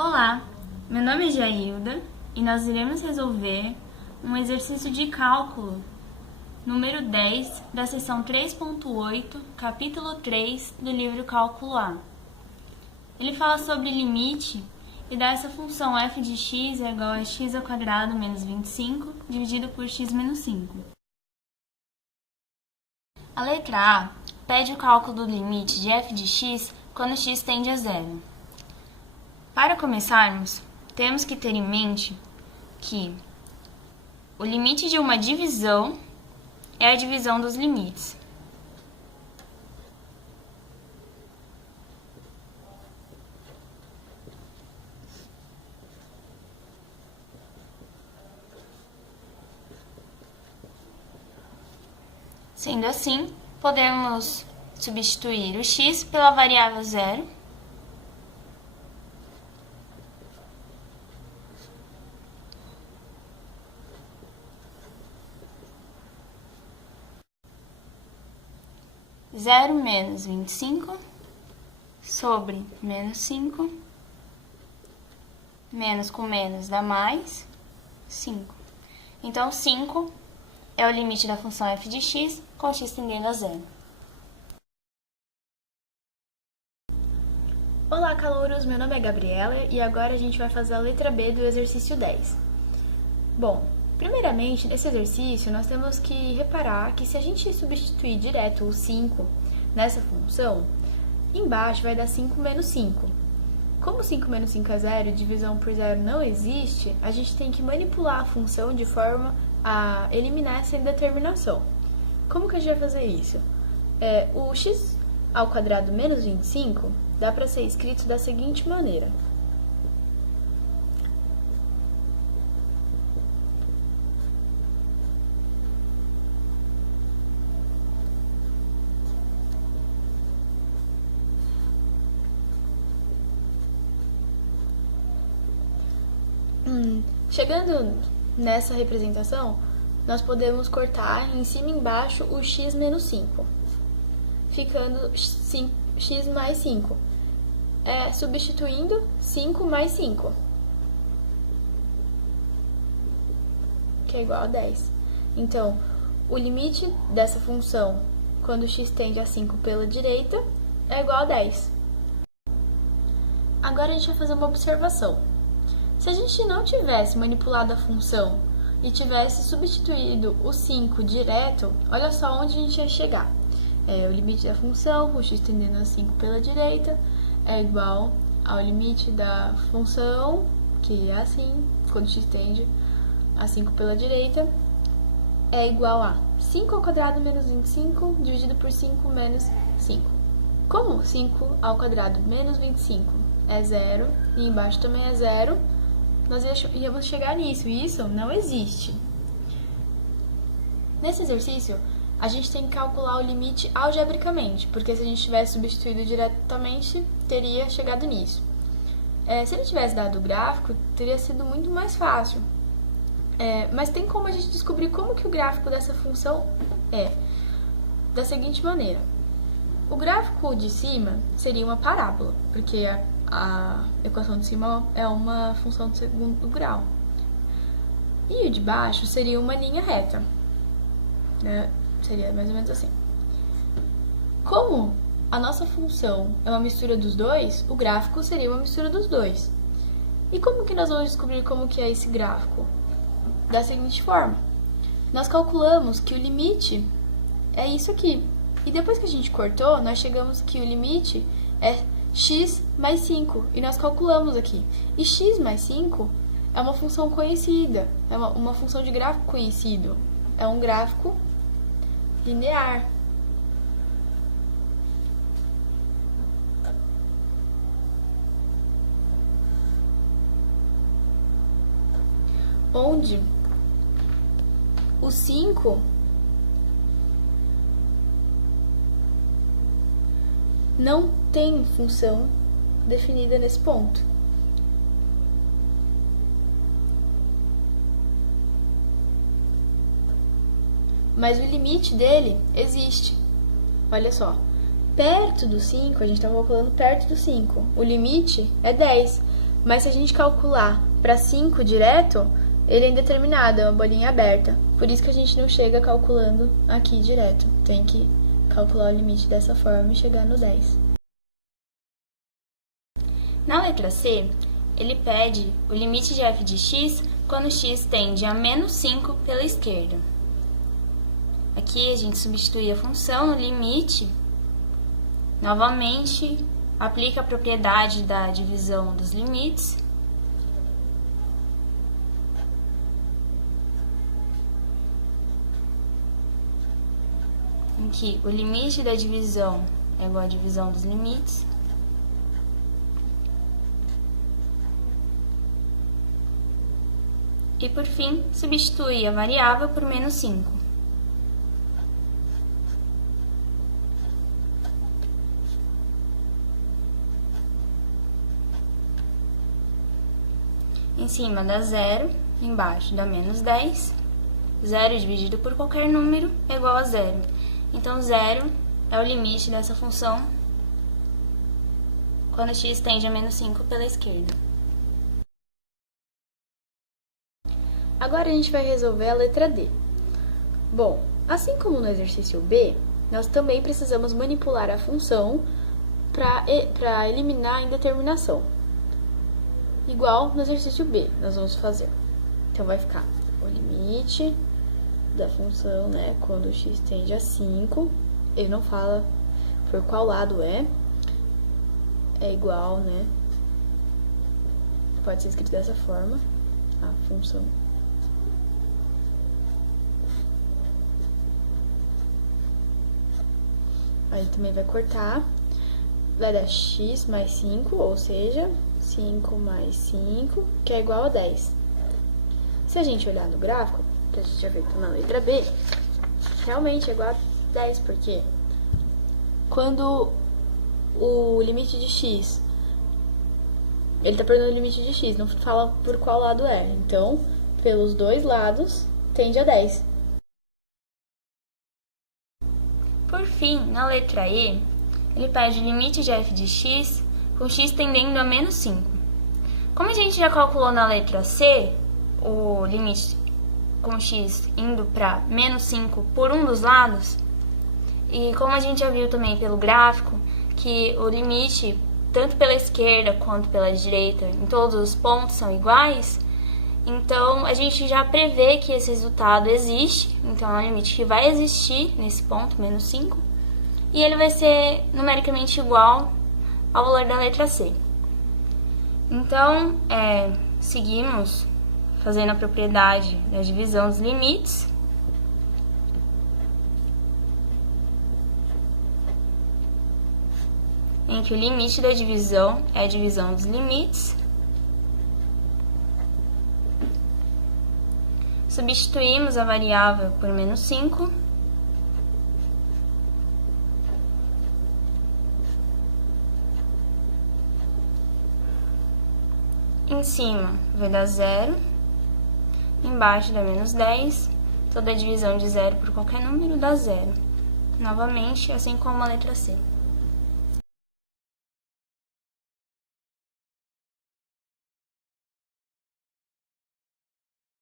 Olá, meu nome é Jailda e nós iremos resolver um exercício de cálculo, número 10, da seção 3.8, capítulo 3 do livro Cálculo A. Ele fala sobre limite e dá essa função f de x é igual a x ao quadrado menos 25 dividido por x menos 5. A letra A pede o cálculo do limite de f de x quando x tende a zero. Para começarmos, temos que ter em mente que o limite de uma divisão é a divisão dos limites. Sendo assim, podemos substituir o x pela variável zero zero menos 25 sobre menos 5, menos com menos dá mais 5. Então, 5 é o limite da função f de x com x tendendo a zero. Olá, calouros! Meu nome é Gabriela e agora a gente vai fazer a letra B do exercício 10. Bom, primeiramente, nesse exercício, nós temos que reparar que se a gente substituir direto o 5 nessa função, embaixo vai dar 5 menos 5. Como 5 menos 5 é zero e divisão por zero não existe, a gente tem que manipular a função de forma a eliminar essa indeterminação. Como que a gente vai fazer isso? O x ao quadrado menos 25 dá para ser escrito da seguinte maneira. Chegando nessa representação, nós podemos cortar em cima e embaixo o x menos 5, ficando x mais 5, substituindo 5 mais 5, que é igual a 10. Então, o limite dessa função, quando x tende a 5 pela direita, é igual a 10. Agora a gente vai fazer uma observação. Se a gente não tivesse manipulado a função e tivesse substituído o 5 direto, olha só onde a gente ia chegar. O limite da função, o x tendendo a 5 pela direita, é igual ao limite da função, que é assim, quando x tende a 5 pela direita, é igual a 5 ao quadrado menos 25 dividido por 5 menos 5. Como 5 ao quadrado menos 25 é zero e embaixo também é zero, nós íamos chegar nisso, e isso não existe. Nesse exercício, a gente tem que calcular o limite algebricamente, porque se a gente tivesse substituído diretamente, teria chegado nisso. Se ele tivesse dado o gráfico, teria sido muito mais fácil. Mas tem como a gente descobrir como que o gráfico dessa função é. Da seguinte maneira. O gráfico de cima seria uma parábola, porque a equação de cima é uma função de segundo grau. E o de baixo seria uma linha reta. Seria mais ou menos assim. Como a nossa função é uma mistura dos dois, o gráfico seria uma mistura dos dois. E como que nós vamos descobrir como que é esse gráfico? Da seguinte forma. Nós calculamos que o limite é isso aqui. E depois que a gente cortou, nós chegamos que o limite é x mais 5, e nós calculamos aqui. E x mais 5 é uma função conhecida, é uma função de gráfico conhecido. É um gráfico linear. Onde o 5 não tem função definida nesse ponto. Mas o limite dele existe. Olha só. Perto do 5, a gente está calculando perto do 5. O limite é 10. Mas se a gente calcular para 5 direto, ele é indeterminado, é uma bolinha aberta. Por isso que a gente não chega calculando aqui direto. Tem que calcular o limite dessa forma e chegar no 10. Na letra C, ele pede o limite de f de x quando x tende a menos 5 pela esquerda. Aqui a gente substitui a função no limite. Novamente, aplica a propriedade da divisão dos limites. Em que o limite da divisão é igual à divisão dos limites. E, por fim, substitui a variável por menos 5. Em cima dá 0, embaixo dá menos 10. 0 dividido por qualquer número é igual a 0. Então, 0 é o limite dessa função quando x tende a menos 5 pela esquerda. Agora a gente vai resolver a letra D. Bom, assim como no exercício B, nós também precisamos manipular a função para eliminar a indeterminação. Igual no exercício B, nós vamos fazer. Então, vai ficar o limite da função, né, quando x tende a 5, ele não fala por qual lado é igual, né, pode ser escrito dessa forma, a função. Aí também vai cortar, vai dar x mais 5, ou seja, 5 mais 5, que é igual a 10. Se a gente olhar no gráfico, que a gente já viu na letra B, realmente é igual a 10, porque quando o limite de x, ele tá perguntando o limite de x, não fala por qual lado é. Então, pelos dois lados, tende a 10. Por fim, na letra E, ele pede o limite de f de x com x tendendo a menos 5. Como a gente já calculou na letra C, o limite com x indo para menos 5 por um dos lados, e como a gente já viu também pelo gráfico, que o limite, tanto pela esquerda quanto pela direita, em todos os pontos são iguais, então a gente já prevê que esse resultado existe, então é um limite que vai existir nesse ponto, menos 5, e ele vai ser numericamente igual ao valor da letra C. Então, seguimos fazendo a propriedade da divisão dos limites. Em que o limite da divisão é a divisão dos limites. Substituímos a variável por menos 5. Em cima vai dar 0, embaixo dá menos 10, toda divisão de 0 por qualquer número dá 0. Novamente, assim como a letra C.